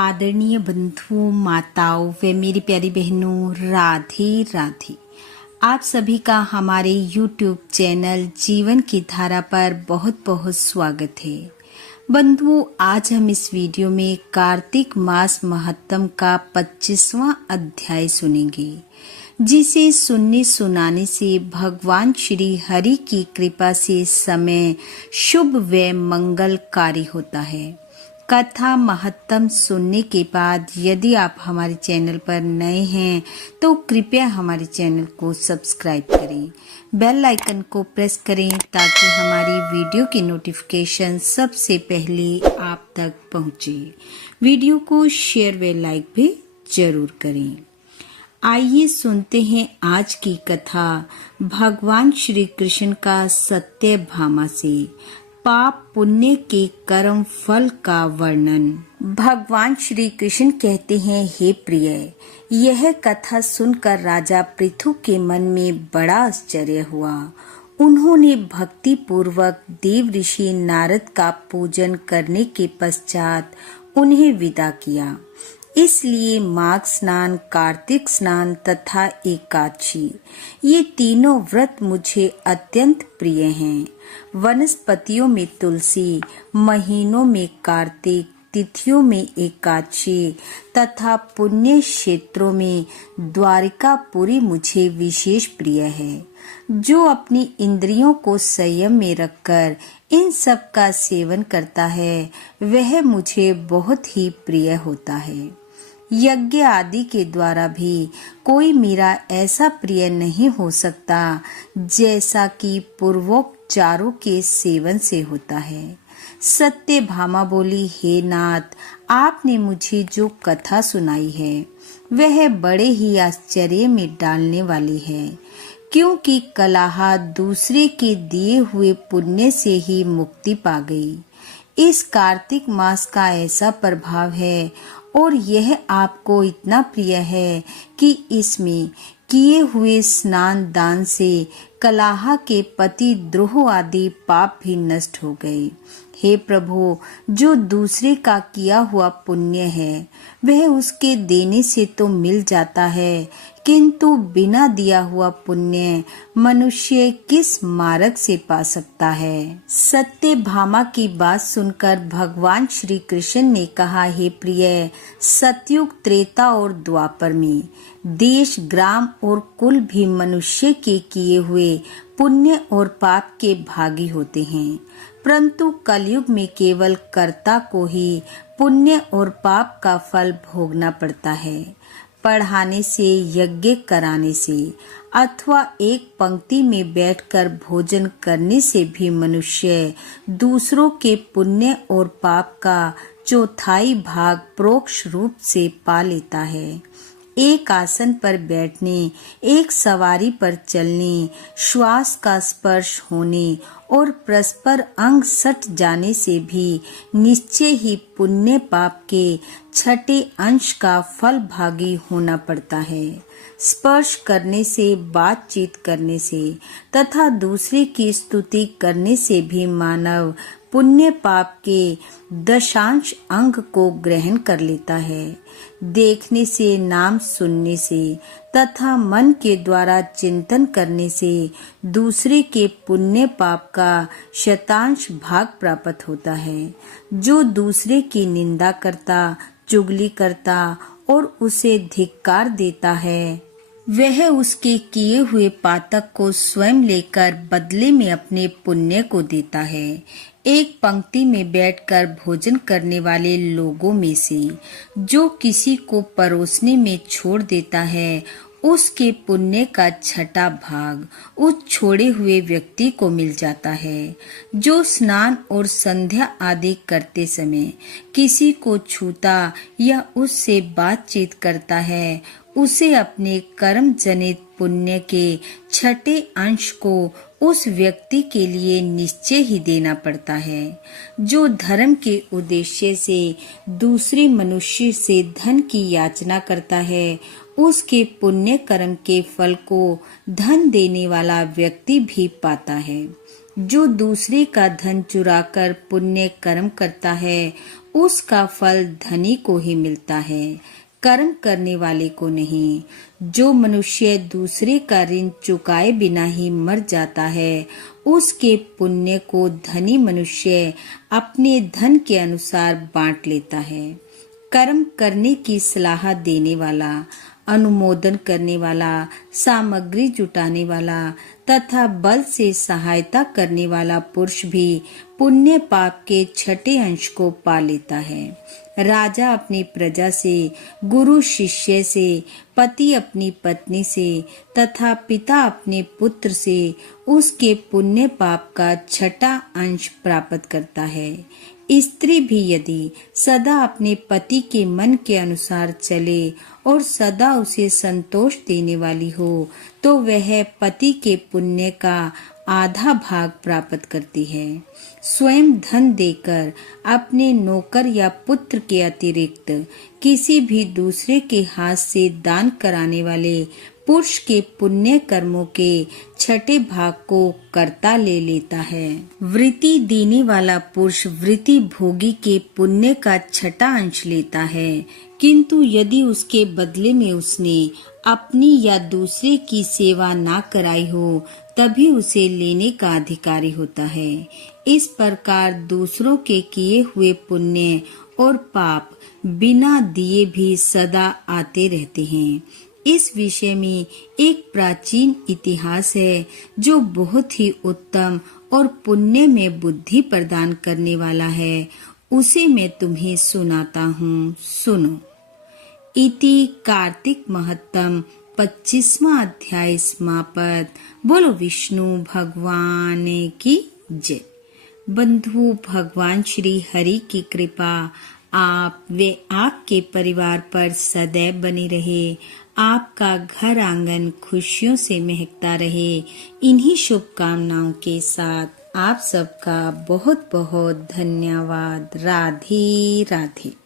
आदरणीय बंधुओं, माताओं व मेरी प्यारी बहनों, राधे राधे। आप सभी का हमारे YouTube चैनल जीवन की धारा पर बहुत बहुत स्वागत है। बंधुओं, आज हम इस वीडियो में कार्तिक मास महत्तम का 25वां अध्याय सुनेंगे, जिसे सुनने सुनाने से भगवान श्री हरि की कृपा से समय शुभ व मंगलकारी होता है। कथा महत्तम सुनने के बाद यदि आप हमारे चैनल पर नए हैं तो कृपया हमारे चैनल को सब्सक्राइब करें, बेल आइकन को प्रेस करें ताकि हमारी वीडियो की नोटिफिकेशन सबसे पहले आप तक पहुंचे। वीडियो को शेयर व लाइक भी जरूर करें। आइए सुनते हैं आज की कथा भगवान श्री कृष्ण का सत्यभामा से पाप पुण्य के कर्म फल का वर्णन। भगवान श्री कृष्ण कहते हैं, हे प्रिय, यह कथा सुनकर राजा पृथु के मन में बड़ा आश्चर्य हुआ। उन्होंने भक्ति पूर्वक देव ऋषि नारद का पूजन करने के पश्चात उन्हें विदा किया। इसलिए माघ स्नान, कार्तिक स्नान तथा एकादशी, ये तीनों व्रत मुझे अत्यंत प्रिय हैं। वनस्पतियों में तुलसी, महीनों में कार्तिक, तिथियों में एकादशी तथा पुण्य क्षेत्रों में द्वारिकापुरी मुझे विशेष प्रिय है। जो अपनी इंद्रियों को संयम में रखकर इन सब का सेवन करता है, वह मुझे बहुत ही प्रिय होता है। यज्ञ आदि के द्वारा भी कोई मेरा ऐसा प्रिय नहीं हो सकता जैसा कि पूर्वोक्चारों के सेवन से होता है। सत्यभामा बोली, हे नाथ, आपने मुझे जो कथा सुनाई है वह बड़े ही आश्चर्य में डालने वाली है, क्योंकि कलहा दूसरे के दिए हुए पुण्य से ही मुक्ति पा गई। इस कार्तिक मास का ऐसा प्रभाव है और यह आपको इतना प्रिय है कि इसमें किए हुए स्नान दान से कलहा के पति द्रोह आदि पाप भी नष्ट हो गए। हे प्रभु, जो दूसरे का किया हुआ पुण्य है वह उसके देने से तो मिल जाता है, किंतु बिना दिया हुआ पुण्य मनुष्य किस मार्ग से पा सकता है। सत्यभामा की बात सुनकर भगवान श्री कृष्ण ने कहा, हे प्रिय, सतयुग, त्रेता और द्वापर में देश, ग्राम और कुल भी मनुष्य के किए हुए पुण्य और पाप के भागी होते हैं, परंतु कलयुग में केवल कर्ता को ही पुण्य और पाप का फल भोगना पड़ता है। पढ़ाने से, यज्ञ कराने से अथवा एक पंक्ति में बैठकर भोजन करने से भी मनुष्य दूसरों के पुण्य और पाप का चौथाई भाग परोक्ष रूप से पा लेता है। एक आसन पर बैठने, एक सवारी पर चलने, श्वास का स्पर्श होने और परस्पर अंग सट जाने से भी निश्चय ही पुण्य पाप के छठे अंश का फल भागी होना पड़ता है। स्पर्श करने से, बातचीत करने से तथा दूसरे की स्तुति करने से भी मानव पुण्य पाप के दशांश अंग को ग्रहण कर लेता है। देखने से, नाम सुनने से तथा मन के द्वारा चिंतन करने से दूसरे के पुण्य पाप का शतांश भाग प्राप्त होता है। जो दूसरे की निंदा करता, चुगली करता और उसे धिक्कार देता है, वह उसके किए हुए पातक को स्वयं लेकर बदले में अपने पुण्य को देता है। एक पंक्ति में बैठकर भोजन करने वाले लोगों में से जो किसी को परोसने में छोड़ देता है, उसके पुण्य का छठा भाग उस छोड़े हुए व्यक्ति को मिल जाता है। जो स्नान और संध्या आदि करते समय किसी को छूता या उससे बातचीत करता है, उसे अपने कर्म जनित पुण्य के छठे अंश को उस व्यक्ति के लिए निश्चय ही देना पड़ता है। जो धर्म के उद्देश्य से दूसरे मनुष्य से धन की याचना करता है, उसके पुण्य कर्म के फल को धन देने वाला व्यक्ति भी पाता है। जो दूसरे का धन चुराकर पुण्य कर्म करता है, उसका फल धनी को ही मिलता है, कर्म करने वाले को नहीं। जो मनुष्य दूसरे का ऋण चुकाए बिना ही मर जाता है, उसके पुण्य को धनी मनुष्य अपने धन के अनुसार बांट लेता है। कर्म करने की सलाह देने वाला, अनुमोदन करने वाला, सामग्री जुटाने वाला तथा बल से सहायता करने वाला पुरुष भी पुण्य पाप के छठे अंश को पा लेता है। राजा अपनी प्रजा से, गुरु शिष्य से, पति अपनी पत्नी से तथा पिता अपने पुत्र से उसके पुण्य पाप का छठा अंश प्राप्त करता है। स्त्री भी यदि सदा अपने पति के मन के अनुसार चले और सदा उसे संतोष देने वाली हो, तो वह पति के पुण्य का आधा भाग प्राप्त करती है। स्वयं धन देकर अपने नौकर या पुत्र के अतिरिक्त किसी भी दूसरे के हाथ से दान कराने वाले पुरुष के पुण्य कर्मों के छठे भाग को कर्ता ले लेता है। वृत्ति देने वाला पुरुष वृत्ति भोगी के पुण्य का छठा अंश लेता है, किंतु यदि उसके बदले में उसने अपनी या दूसरे की सेवा ना कराई हो, तभी उसे लेने का अधिकारी होता है। इस प्रकार दूसरों के किए हुए पुण्य और पाप बिना दिए भी सदा आते रहते हैं। इस विषय में एक प्राचीन इतिहास है जो बहुत ही उत्तम और पुण्य में बुद्धि प्रदान करने वाला है। उसे मैं तुम्हें सुनाता हूँ, सुनो। इति कार्तिक महत्तम 25वां अध्याय समाप्त। बोलो विष्णु भगवान की जय। बंधु, भगवान श्री हरि की कृपा आप वे आपके परिवार पर सदैव बनी रहे। आपका घर आंगन खुशियों से महकता रहे। इन्हीं शुभकामनाओं के साथ आप सबका बहुत बहुत धन्यवाद। राधे राधे।